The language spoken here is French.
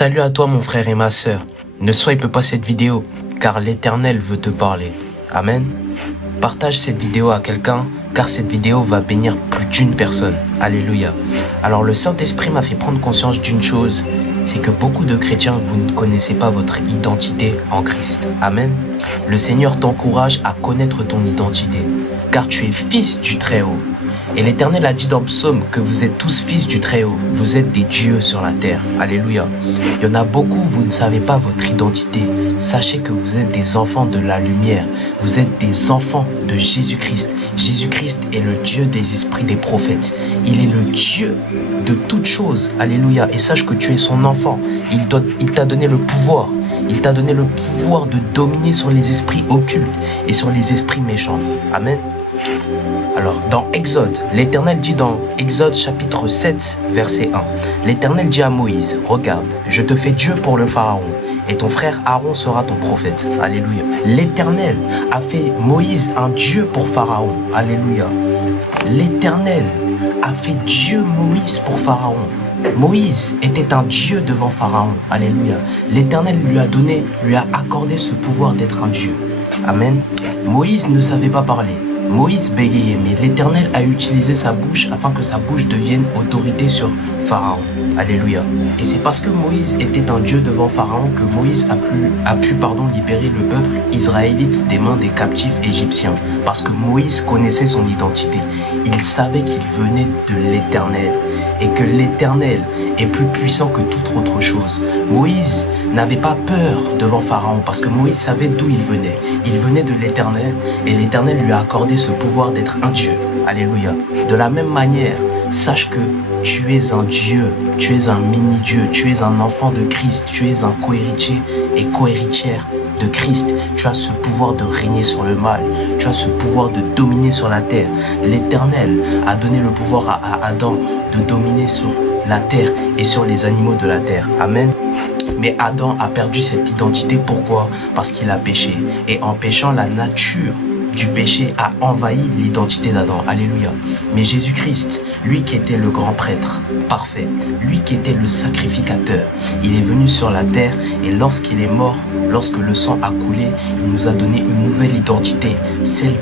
Salut à toi mon frère et ma sœur. Ne swipe pas cette vidéo, car l'Éternel veut te parler. Amen. Partage cette vidéo à quelqu'un, car cette vidéo va bénir plus d'une personne. Alléluia. Alors le Saint-Esprit m'a fait prendre conscience d'une chose, c'est que beaucoup de chrétiens, vous ne connaissez pas votre identité en Christ. Amen. Le Seigneur t'encourage à connaître ton identité, car tu es fils du Très-Haut. Et l'Éternel a dit dans Psaume que vous êtes tous fils du Très-Haut. Vous êtes des dieux sur la terre. Alléluia. Il y en a beaucoup, vous ne savez pas votre identité. Sachez que vous êtes des enfants de la lumière. Vous êtes des enfants de Jésus-Christ. Jésus-Christ est le Dieu des esprits des prophètes. Il est le Dieu de toutes choses. Alléluia. Et sache que tu es son enfant. Il t'a donné le pouvoir. Il t'a donné le pouvoir de dominer sur les esprits occultes et sur les esprits méchants. Amen. Alors, dans Exode, l'Éternel dit dans Exode chapitre 7, verset 1, l'Éternel dit à Moïse, regarde, je te fais Dieu pour le Pharaon, et ton frère Aaron sera ton prophète. Alléluia. L'Éternel a fait Moïse un Dieu pour Pharaon. Alléluia. L'Éternel a fait Dieu Moïse pour Pharaon. Moïse était un Dieu devant Pharaon. Alléluia. L'Éternel lui a accordé ce pouvoir d'être un Dieu. Amen. Moïse ne savait pas parler. Moïse bégayait, mais l'Éternel a utilisé sa bouche afin que sa bouche devienne autorité sur Pharaon. Alléluia. Et c'est parce que Moïse était un Dieu devant Pharaon que Moïse a pu libérer le peuple israélite des mains des captifs égyptiens. Parce que Moïse connaissait son identité. Il savait qu'il venait de l'Éternel et que l'Éternel est plus puissant que toute autre chose. Moïse n'avait pas peur devant Pharaon parce que Moïse savait d'où il venait. Il venait de l'Éternel et l'Éternel lui a accordé ce pouvoir d'être un Dieu. Alléluia. De la même manière, sache que tu es un Dieu, tu es un mini-Dieu, tu es un enfant de Christ, tu es un co-héritier et co-héritière de Christ. Tu as ce pouvoir de régner sur le mal, tu as ce pouvoir de dominer sur la terre. L'Éternel a donné le pouvoir à Adam de dominer sur la terre et sur les animaux de la terre. Amen. Mais Adam a perdu cette identité. Pourquoi? Parce qu'il a péché. Et en péchant, la nature du péché a envahi l'identité d'Adam. Alléluia. Mais Jésus-Christ, lui qui était le grand prêtre parfait, lui qui était le sacrificateur, il est venu sur la terre et lorsqu'il est mort, lorsque le sang a coulé, il nous a donné une nouvelle identité, celle